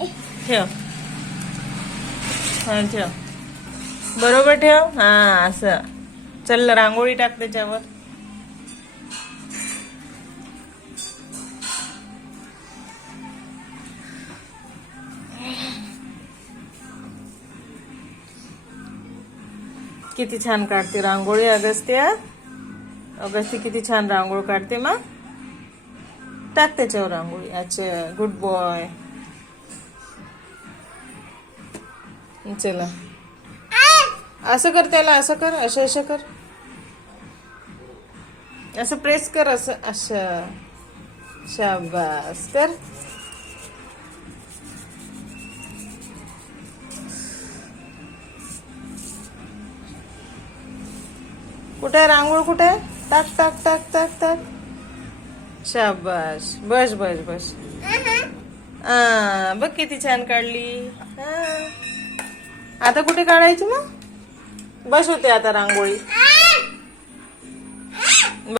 ठेव. हा ठेव. बरोबर ठेव. हा असं. चल रांगोळी टाक त्याच्यावर. किती छान काढते रांगोळी अगस्त्या. अगस्ती किती छान रांगोळी काढते. मग टाक त्याच्यावर रांगोळी. अच्छा गुड बॉय. चला असं कर त्याला. असं कर. असं असं कर. असं प्रेस कर. असं असं. शाबास कर. कुठे रांगोळ कुठे. टाक टाक टाक टाक टाक. शाबास. बस बस बस. बघ किती छान काढली. आता कुठे काढायची मग. बस होते आता रांगोळी.